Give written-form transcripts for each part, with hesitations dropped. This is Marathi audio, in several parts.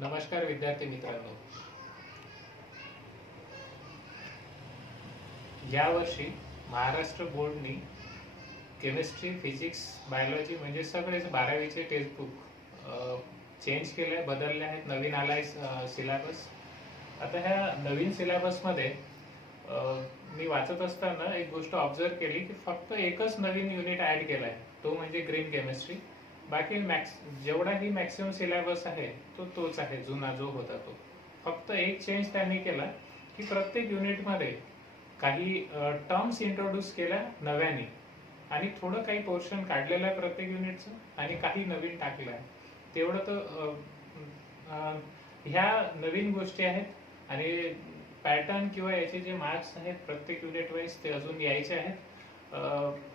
नमस्कार विद्यार्थी मित्रांनो, यावर्षी महाराष्ट्र बोर्डनी केमिस्ट्री, फिजिक्स, बायोलॉजी म्हणजे सगळेच 12वीचे टेक्स्टबुक चेंज केले, बदलले आहेत, नवीन आलाय सिलेबस. आता ह्या नवीन सिलेबसमध्ये मी वाचत असताना एक गोष्ट ऑब्झर्व केली की फक्त एकच नवीन युनिट ऍड केलाय, तो म्हणजे ग्रीन केमिस्ट्री. बाकी जेवढाही मॅक्सिमम सिलेबस आहे तो तोच आहे, जुना जो होता तो. फक्त एक चेंज त्यांनी केला की प्रत्येक युनिटमध्ये काही टर्म्स इंट्रोड्यूस केल्या नव्याने आणि थोडं काही पोर्शन काढलेलं आहे प्रत्येक युनिटचं आणि काही नवीन टाकलं आहे. तेवढं तर ह्या नवीन गोष्टी आहेत आणि पॅटर्न किंवा याचे जे मार्क्स आहेत प्रत्येक युनिट वाईज ते अजून यायचे आहेत.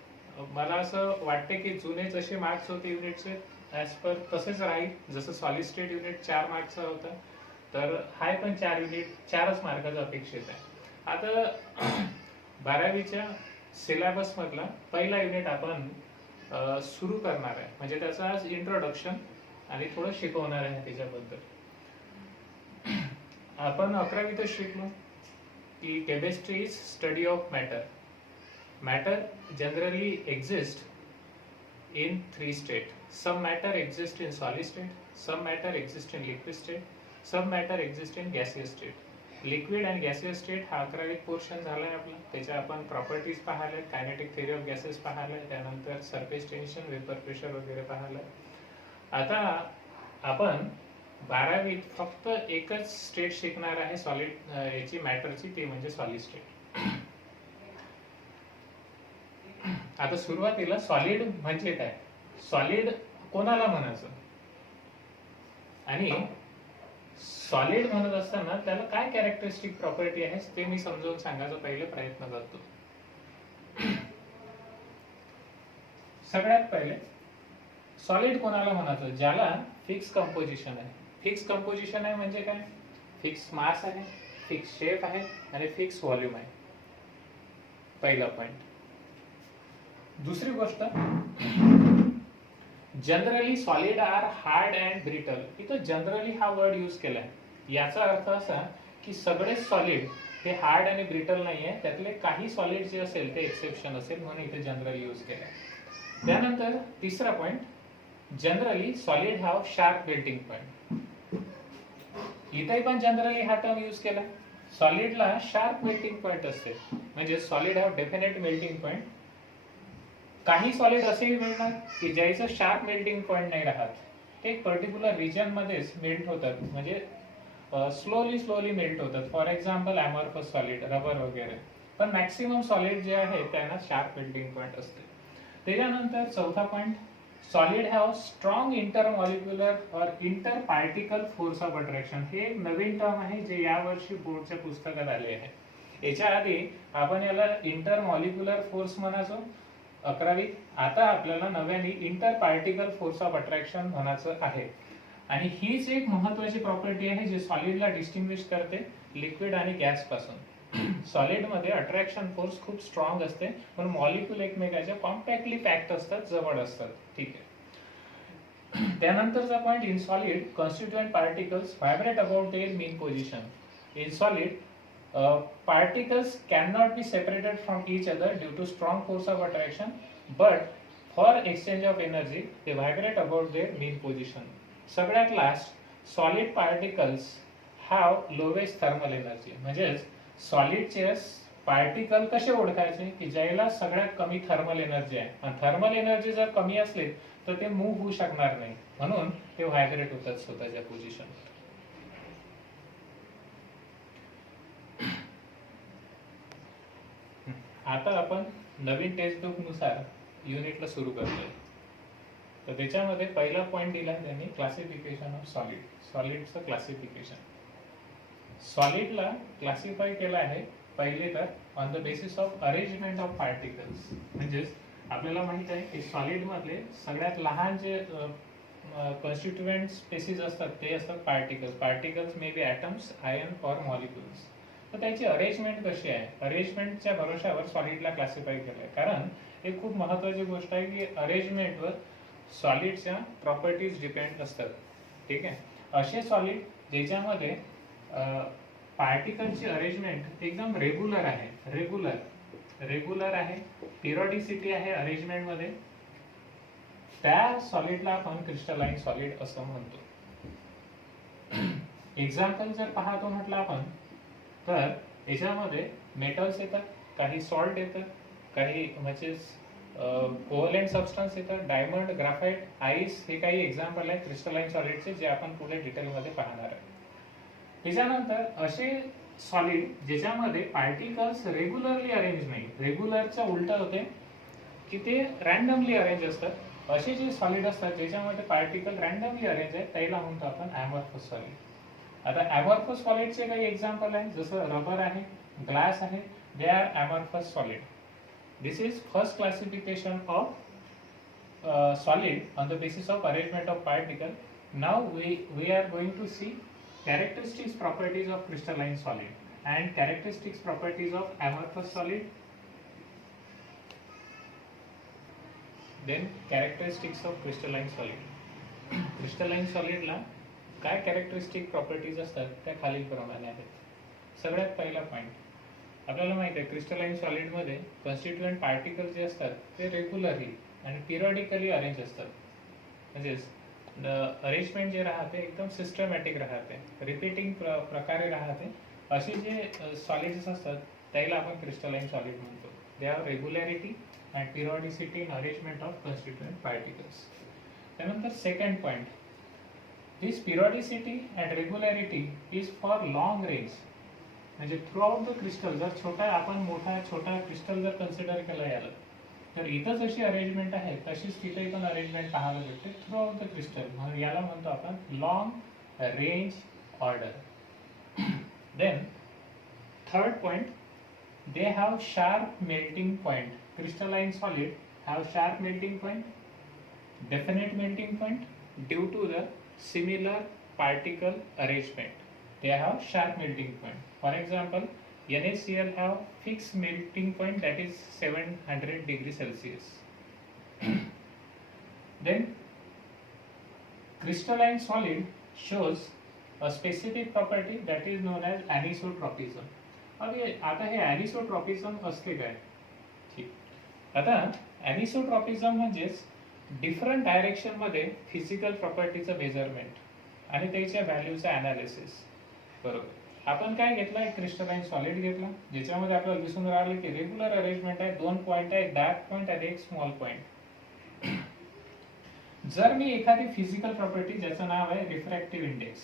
मला असं वाटते की जुने जसे मार्क्स होते युनिटचे ॲज पर तसेच राहील. जसं सॉलिड स्टेट युनिट 4 मार्क्सचा होता, तर हाय पण 4च मार्काचा अपेक्षित आहे. आता 12वीच्या सिलेबस मधला पहिला युनिट आपण सुरू करणार आहे, म्हणजे त्याचा आज इंट्रोडक्शन आणि थोडं शिकवणार आहे त्याच्याबद्दल. आपण 11वीत शिकलो की chemistry is study of matter. Matter generally exist in 3 states. Some matter exists in solid state, some matter exists in liquid state, some matter exists in gaseous state. Liquid आणि गॅसियस स्टेट हा 11वीत पोर्शन झालाय आपला. त्याच्या आपण प्रॉपर्टीज पाहिल्या, कायनेटिक थेरी ऑफ गॅसेस पाहिल्या, त्यानंतर सरफेस टेन्शन, वेपर प्रेशर वगैरे पाहिलं. आता आपण 12वीत फक्त एकच स्टेट शिकणार आहे सॉलिड याची मॅटरची, ते म्हणजे सॉलिड स्टेट. आता सुरुवातीला सॉलिड म्हणजे काय, सॉलिड कोणाला म्हणायचं आणि सॉलिड म्हणत असताना त्याला काय कॅरेक्टरिस्टिक प्रॉपर्टी आहे ते मी समजावून सांगायचा पहिले प्रयत्न करतो. सगळ्यात पहिले सॉलिड कोणाला म्हणायचं, ज्याला फिक्स कंपोजिशन आहे. फिक्स कंपोजिशन आहे म्हणजे काय, फिक्स मास आहे, फिक्स शेप आहे आणि फिक्स व्हॉल्यूम आहे. पहिला पॉइंट. दुसरी गोष्ट, generally solid are hard and brittle. इथं जनरली हा वर्ड यूज केलाय, याचा अर्थ असा की सगळेच सॉलिड हे हार्ड आणि ब्रिटल नाहीये, त्यातले काही सॉलिड जे असेल ते एक्सेप्शन असेल, म्हणून इथे जनरली यूज केलाय. त्यानंतर तिसरा point, generally solid have sharp melting point. इथे पण जनरली हा टर्म यूज केलाय. सॉलिडला शार्प मेल्टिंग पॉइंट असते, म्हणजे solid have definite melting point. काही सॉलिड असेही मिळणार की ज्याचं शार्प मेल्टिंग पॉइंट नाही राहत, ते एक पर्टिक्युलर रिजन मध्येच मेल्ट होतात, म्हणजे स्लोली मेल्ट होतात. For example amorphous solid, rubber वगैरे. पण मॅक्सिमम सॉलिड जे आहे त्यांना शार्प मेल्टिंग पॉइंट असते. त्याच्यानंतर चौथा point, solid have strong intermolecular और inter particle force of attraction. हे एक नवीन टर्म आहे जे यावर्षी बोर्डच्या पुस्तकात आले आहे. याच्या आधी आपण याला इंटरमॉलिक्युलर फोर्स म्हणायचो 11वीत. आता आपल्याला नव्याने inter particle force of attraction म्हणायचं आहे. आणि हीच एक महत्वाची प्रॉपर्टी आहे जे सॉलिडला डिस्टिंग्विश करते लिक्विड आणि गॅस पासून. सॉलिड मध्ये अट्रॅक्शन फोर्स खूप स्ट्रॉंग असते, पण मॉलिक्यूल एकमेकांच्या कॉम्पॅक्टली पॅक्ट असतात, जवळ असतात. ठीक आहे. त्यानंतरचा point, in solid constituent particles vibrate about their mean position. In solid particles cannot be separated from each other due to strong force of attraction, but for exchange of energy they vibrate about their mean position. सगळ्यात last, solid particles have lowest thermal energy. म्हणजे सॉलिडचे पार्टिकल कसे ओळखायचे की ज्याला सगळ्यात कमी थर्मल एनर्जी आहे, आणि थर्मल एनर्जी जर कमी असली तर ते मूव्ह होऊ शकणार नाही, म्हणून ते व्हायब्रेट होतात स्वतःच्या पोझिशन. आता आपण नवीन टेक्स्टबुक नुसार युनिटला सुरू करतोय. तर त्याच्यामध्ये पहिला पॉइंट दिला त्यांनी, क्लासिफिकेशन ऑफ सॉलिड. सॉलिडचं क्लासिफिकेशन. सॉलिडला क्लासिफाय केलं आहे पहिले तर on the basis of arrangement of particles. म्हणजेच आपल्याला माहित आहे की सॉलिड मधले सगळ्यात लहान जे कॉन्स्टिट्युएंट स्पेसिस असतात ते असतात particles. Particles may be atoms, ion और मॉलिक्युल्स. तर त्याची अरेंजमेंट कशी आहे, अरेंजमेंटच्या भरोशावर सॉलिडला क्लासिफाय केलंय. कारण एक खूप महत्वाची गोष्ट आहे की अरेंजमेंटवर सॉलिडच्या प्रॉपर्टीज डिपेंड असतात. ठीक आहे. असे सॉलिड ज्याच्यामध्ये पार्टिकलची अरेंजमेंट एकदम रेग्युलर आहे, रेग्युलर आहे, पिरियॉडिसिटी आहे अरेंजमेंट मध्ये, त्या सॉलिडला आपण क्रिस्टलाइन सॉलिड असं म्हणतो. एक्झाम्पल जर पाहतो म्हटलं आपण तर याच्यामध्ये मेटल्स येतात, काही सॉल्ट येतं, काही म्हणजे कोव्हलंट सबस्टन्स येतं, डायमंड, ग्राफाइट, आईस, हे काही एक्झाम्पल आहे क्रिस्टलाइन सॉलिडचे जे आपण पुढे डिटेलमध्ये पाहणार आहे. त्याच्यानंतर असे सॉलिड ज्याच्यामध्ये पार्टिकल्स रेग्युलरली अरेंज नाही, रेग्युलरच्या उलट होते की ते रॅन्डमली अरेंज असतात. असे जे सॉलिड असतात ज्याच्यामध्ये पार्टिकल रॅन्डमली अरेंज आहे त्याला म्हणतो आपण ॲमॉर्फस सॉलिड. आता ॲमॉर्फस सॉलिडचे काही एक्झाम्पल आहे, जसं रबर आहे, ग्लास आहे, they are amorphous solid. This is first classification of solid on the basis of arrangement of particle. Now we are going to see characteristics properties of crystalline solid and characteristics properties of amorphous solid, then characteristics of crystalline solid. crystalline solid ला काय कॅरेक्टरिस्टिक प्रॉपर्टीज असतात त्या खालीलप्रमाणे आहेत. सगळ्यात पहिला पॉइंट, आपल्याला माहिती आहे क्रिस्टलाइन सॉलिड मध्ये कॉन्स्टिट्युएंट पार्टिकल जे असतात ते रेग्युलरली आणि पिरियॉडिकली अरेंज असतात. म्हणजेच अरेंजमेंट जे राहते एकदम सिस्टमॅटिक राहते, रिपीटिंग प्रकारे राहते. असे जे सॉलिड्स असतात त्याला आपण क्रिस्टलाइन सॉलिड म्हणतो. They have regularity and periodicity in arrangement of constituent particles. त्यानंतर second point, this periodicity and regularity is for long range. म्हणजे थ्रू आउट द क्रिस्टल, जर छोटा आपण छोटा क्रिस्टल जर कन्सिडर केलं याला, तर इथं जशी अरेंजमेंट आहे तशीच तिथे पण अरेंजमेंट पाहायला भेटते थ्रू आउट द क्रिस्टल, म्हणून याला म्हणतो आपण long range order. Then third point, they have sharp melting point. Crystalline solid have sharp melting point, definite melting point due to the similar particle arrangement. They have sharp melting point. For example, NaCl have fixed melting point that is 700 degrees Celsius. Then crystalline solid shows a specific property that is known as anisotropism. आता हे anisotropism असते काय? ठीक. आता anisotropism म्हणजेच डिफरंट डायरेक्शन मध्ये फिजिकल प्रॉपर्टीचं मेजरमेंट आणि त्याच्या व्हॅल्यूचं अनालिसिस. बरोबर, आपण काय घेतलं, एक क्रिस्टलाइन सॉलिड घेतला ज्याच्यामध्ये आपल्याला दिसून राहिलं की रेग्युलर अरेंजमेंट आहे, 2 पॉइंट आहे, एक डार्क पॉइंट आणि एक स्मॉल पॉइंट. जर मी एखादी फिजिकल प्रॉपर्टी ज्याचं नाव आहे रिफ्रॅक्टिव्ह इंडेक्स,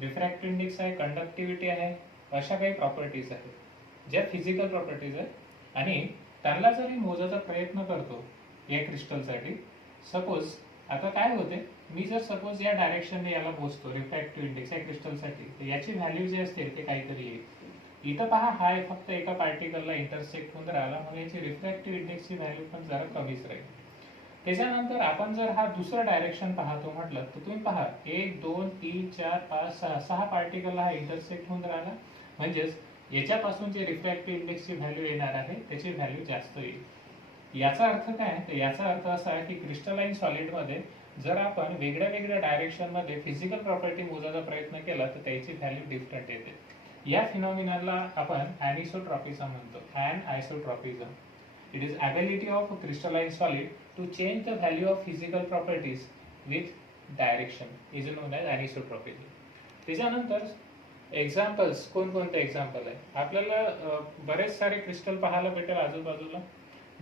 रिफ्रॅक्टिव्ह इंडेक्स आहे, कंडक्टिव्हिटी आहे, अशा काही प्रॉपर्टीज आहेत ज्या फिजिकल प्रॉपर्टीज आहेत आणि त्यांना जरी मोजायचा प्रयत्न करतो या क्रिस्टलसाठी, सपोज आता काय होते, मी जर सपोज या डायरेक्शनने याला मोजतो रिफ्रॅक्टिव्ह इंडेक्स या क्रिस्टलसाठी, तर याची व्हॅल्यू जी असते ते काहीतरी येईल. इथं पहा हा फक्त एका पार्टिकलला इंटरसेक्ट होऊन राहिला म्हणून याची रिफ्रॅक्टिव्ह इंडेक्सची व्हॅल्यू पण जरा कमीच राहील. त्याच्यानंतर आपण जर हा दुसरा डायरेक्शन पाहतो म्हटलं तर तुम्ही पहा 1 2 3 4 5 6 पार्टिकलला हा इंटरसेक्ट होऊन राहिला, म्हणजेच याच्यापासून जे रिफ्रॅक्टिव्ह इंडेक्सची व्हॅल्यू येणार आहे त्याची व्हॅल्यू जास्त येईल. याचा अर्थ काय, तर याचा अर्थ असा आहे की क्रिस्टलाइन सॉलिडमध्ये जर आपण वेगळ्या डायरेक्शन मध्ये फिजिकल प्रॉपर्टी मोजायचा प्रयत्न केला तर त्याची व्हॅल्यू डिफरंट येते. या फिनॉमिनाला आपण ॲनिसोट्रॉपिझम म्हणतो, anisotropism. It is ability of crystalline solid to change the value of physical properties with direction is known as anisotropism. त्याच्यानंतर एक्झाम्पल्स कोणकोणते एक्झाम्पल आहे, आपल्याला बरेच सारे क्रिस्टल पाहायला भेटेल आजूबाजूला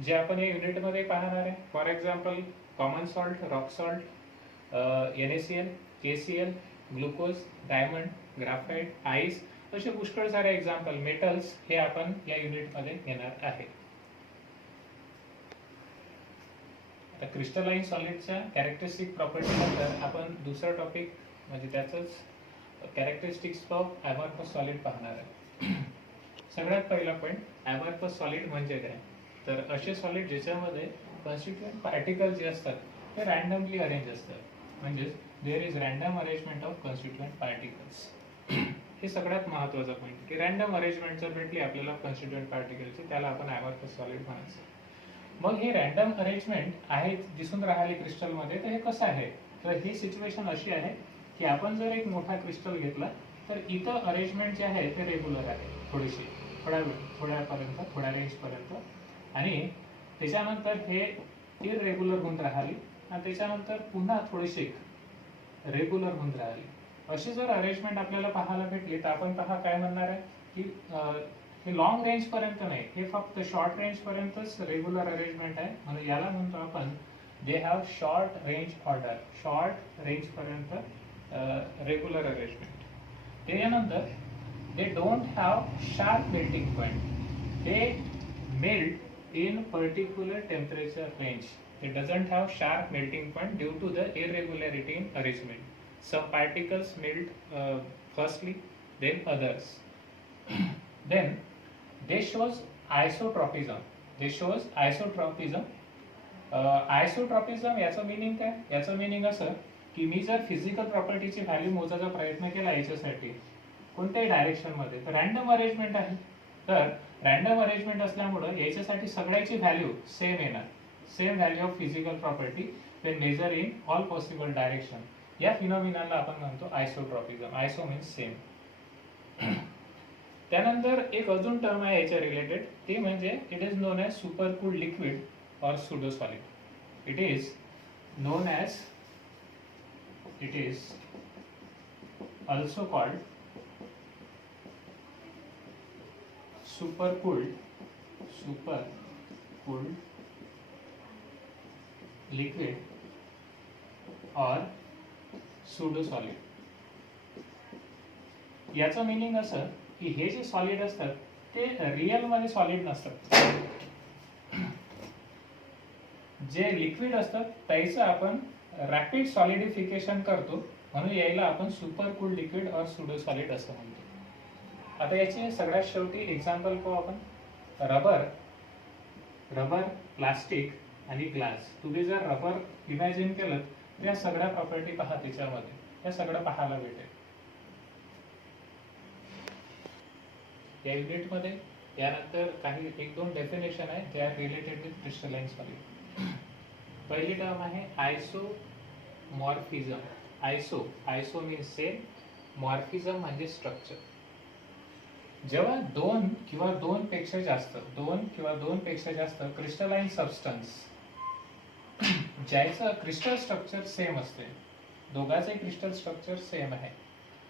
जे आपण या युनिटमध्ये पाहणार आहे. For example common salt, rock salt, NaCl, KCl, glucose, diamond, graphite, ice, असे पुष्कळ सारे एक्झाम्पल मेटल्स हे आपण या युनिटमध्ये घेणार आहे. आता क्रिस्टलाइन सॉलिडच्या कॅरेक्टरिस्टिक प्रॉपर्टी नंतर आपण दुसरा टॉपिक म्हणजे त्याचंच कॅरेक्टरिस्टिक्स ऑफ ॲमॉर्फस सॉलिड पाहणार आहे. सगळ्यात पहिला पॉईंट, ॲमॉर्फस सॉलिड म्हणजे काय, तर असे सॉलिड ज्याच्यामध्ये कॉन्स्टिट्युएंट पार्टिकल जे असतात ते रॅन्डमली अरेंज असतात, म्हणजेच there is random arrangement of constituent particles. हे सगळ्यात महत्त्वाचं पॉईंट की रॅन्डम अरेंजमेंट जर भेटली आपल्याला कॉन्स्टिट्युएंट पार्टिकलची त्याला आपण ॲमॉर्फस सॉलिड म्हणायचं. मग हे रॅन्डम अरेंजमेंट आहे दिसून राहिले क्रिस्टलमध्ये, तर हे कसं आहे, तर ही सिच्युएशन अशी आहे की आपण जर एक मोठा क्रिस्टल घेतला तर इथं अरेंजमेंट जे आहे ते रेग्युलर आहे थोडीशी, थोड्या रेंजपर्यंत, आणि त्याच्यानंतर हे इरेग्युलर होऊन राहिली आणि त्याच्यानंतर पुन्हा थोडीशी रेग्युलर होऊन राहिली. अशी जर अरेंजमेंट आपल्याला पाहायला भेटली तर आपण पहा काय म्हणणार आहे की हे लॉंग रेंज पर्यंत नाही, हे फक्त शॉर्ट रेंज पर्यंतच रेग्युलर अरेंजमेंट आहे, म्हणून याला म्हणतो आपण they have short range order, short range पर्यंत रेग्युलर अरेंजमेंट. त्यानंतर they don't have sharp melting point, they melt in particular temperature range. It doesn't have sharp melting point due to the irregularity in arrangement. Some particles melt firstly, then others. Then they shows isotropism. They shows isotropism. Isotropism याचं मीनिंग काय? याचं मीनिंग असं की मी जर फिजिकल प्रॉपर्टीची व्हॅल्यू मोजायचा प्रयत्न केला याच्यासाठी कोणत्याही डायरेक्शन मध्ये, तर रॅन्डम अरेंजमेंट आहे, तर रॅन्डम अरेंजमेंट असल्यामुळे याच्यासाठी सगळ्याची व्हॅल्यू सेम येणार, same value of physical property when measure in all possible direction. या फिनॉमिनाला आपण म्हणतो आयसोट्रॉपिझम. आयसो मीन्स सेम. त्यानंतर एक अजून टर्म आहे याच्या रिलेटेड, ते म्हणजे it is known as supercooled liquid और pseudo solid. It is known as, it is also called supercooled liquid or pseudo solid. याचं मीनिंग असं की हे जे सॉलिड असतात ते रिअल मध्ये सॉलिड नसतात. जे लिक्विड असतात त्याचं आपण रॅपिड सॉलिडिफिकेशन करतो, म्हणून याला आपण सुपरकूल्ड लिक्विड और सुडो सॉलिड असं म्हणतो. आता याचे सगळ्यात शेवटी एक्झाम्पल पाहू आपण. रबर, प्लास्टिक आणि ग्लास. तुम्ही जर रबर इमॅजिन केलं तर या सगळ्या प्रॉपर्टी पहा त्याच्यामध्ये, हे सगळं पाहायला भेटेल या युनिट मध्ये. यानंतर काही एक दोन डेफिनेशन आहे जे are related with crystalline solid. पहिली टर्म आहे आयसोमॉर्फिझम. आयसो मीन्स सेम, मॉर्फिझम म्हणजे स्ट्रक्चर. जेव्हा दोन किंवा दोनपेक्षा जास्त क्रिस्टलाइन सबस्टन्स ज्याचं क्रिस्टल स्ट्रक्चर सेम असते, दोघांचे क्रिस्टल स्ट्रक्चर सेम आहे,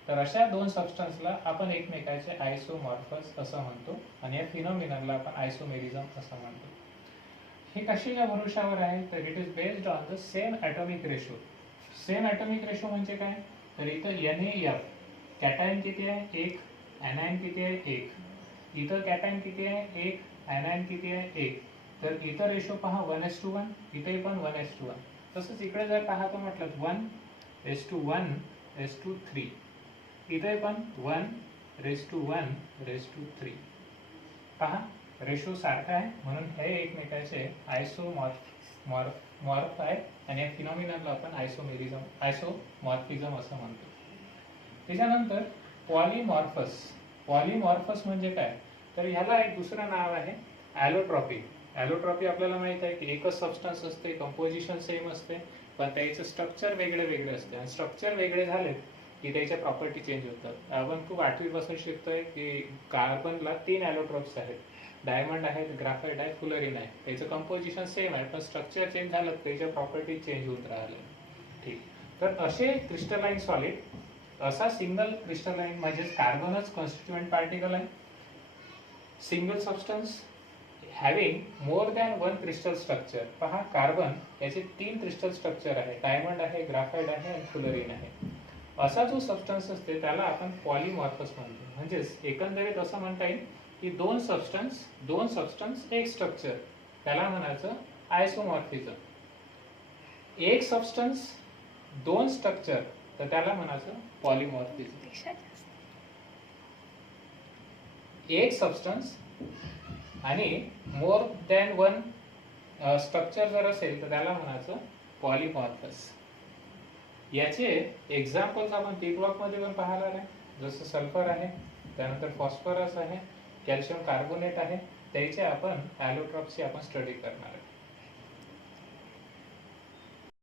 तर अशा दोन सबस्टन्सला आपण एकमेकाचे आयसोमॉर्फस असं म्हणतो आणि या फिनॉमिनलला आपण आयसोमेरिझम असं म्हणतो. हे कशाच्या भरोशावर आहे, तर it is based on the same atomic ratio. Same atomic ratio म्हणजे काय, तर इथं NaF कॅटायन किती आहे 1, anion किती आहे 1, इथं कॅटायन किती आहे 1, anion किती आहे 1, तर इथं रेशो पहा 1:1, इथे पण 1:1. तसंच इकडे जर पाहतो म्हटलं 1:1:3, इथे पण 1:1:3. पहा रेशो सारखा आहे, म्हणून हे एकमेकाचे आयसोमॉर्फ आहे आणि या फिनॉमिनलला आपण आयसोमॉर्फिझम असं म्हणतो. त्याच्यानंतर पॉलीमॉर्फस म्हणजे काय, तर ह्याला एक दुसरं नाव आहे ॲलोट्रॉपी. ॲलोट्रॉपी आपल्याला माहित आहे की एकच सबस्टन्स असते, कंपोजिशन सेम असते, पण त्याचं स्ट्रक्चर वेगळे असते आणि स्ट्रक्चर वेगळे झाले की त्याच्या प्रॉपर्टी चेंज होतात. आपण खूप 8वी पासून शिकतोय की कार्बनला 3 ॲलोट्रॉप्स आहेत, डायमंड आहेत, ग्राफाइट आहे, फुलरिन आहे. त्याचं कंपोजिशन सेम आहे पण स्ट्रक्चर चेंज झालं त्याच्या प्रॉपर्टी चेंज होत राहिले. ठीक, तर असे क्रिस्टलाइन सॉलिड, असा सिंगल क्रिस्टलाइन म्हणजे कार्बनच कॉन्स्टिट्युएंट पार्टिकल आहे. Single substance having more than 1 crystal structure. पहा कार्बन याचे 3 क्रिस्टल स्ट्रक्चर आहे, डायमंड आहे, ग्राफाइट आहे आणि फुलरिन आहे. असा जो सबस्टन्स असते त्याला आपण पॉलीमॉर्फस म्हणतो. म्हणजेच एकंदरीत असं म्हणता येईल की दोन सबस्टन्स एक स्ट्रक्चर, त्याला म्हणायचं आयसोमॉर्फिझम. एक सबस्टन्स 2 स्ट्रक्चर, तर त्याला म्हणायचं पॉलीमॉर्फिझम. एक सबस्टन्स आणि मोर दॅन 1 स्ट्रक्चर जर असेल तर त्याला म्हणायचं पॉलीमॉर्फस. याचे एक्झाम्पल्स आपण टी ब्लॉक मध्ये पण पाहणार आहे, जसं सल्फर आहे, त्यानंतर फॉस्फरस आहे, कॅल्शियम कार्बोनेट आहे, त्याचे आपण ॲलोट्रॉपची आपण स्टडी करणार आहे.